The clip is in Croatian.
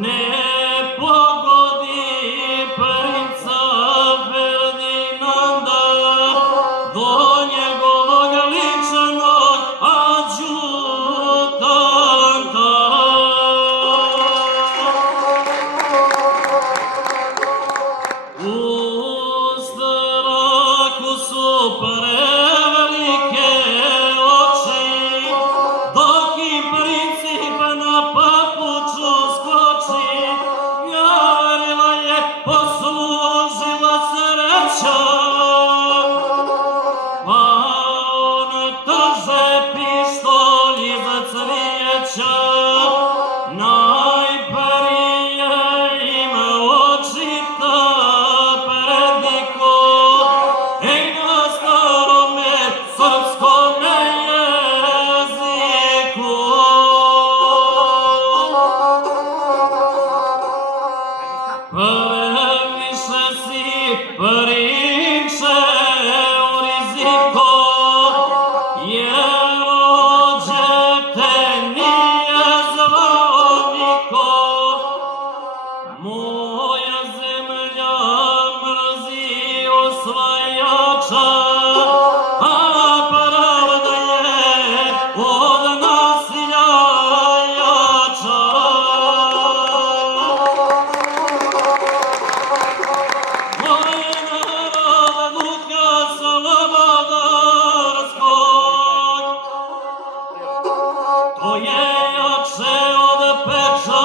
ne pogodi princa Ferdinanda do njegovog ličnog adjutanta. U strahu su prevelike oči, dok im princip na papuču skoči, javarila je poslužila sreća. Pa on trže pištolj iz cvijeća, najprije im očita prediko, na starome srpskome jeziku. Previše si prinče u riziko, jer rođe te nije zvao niko. Moja zemlja mrzi osvajača, a pravda je od nasilja jača. Moj narod duha slobodarskog, to je jače od peča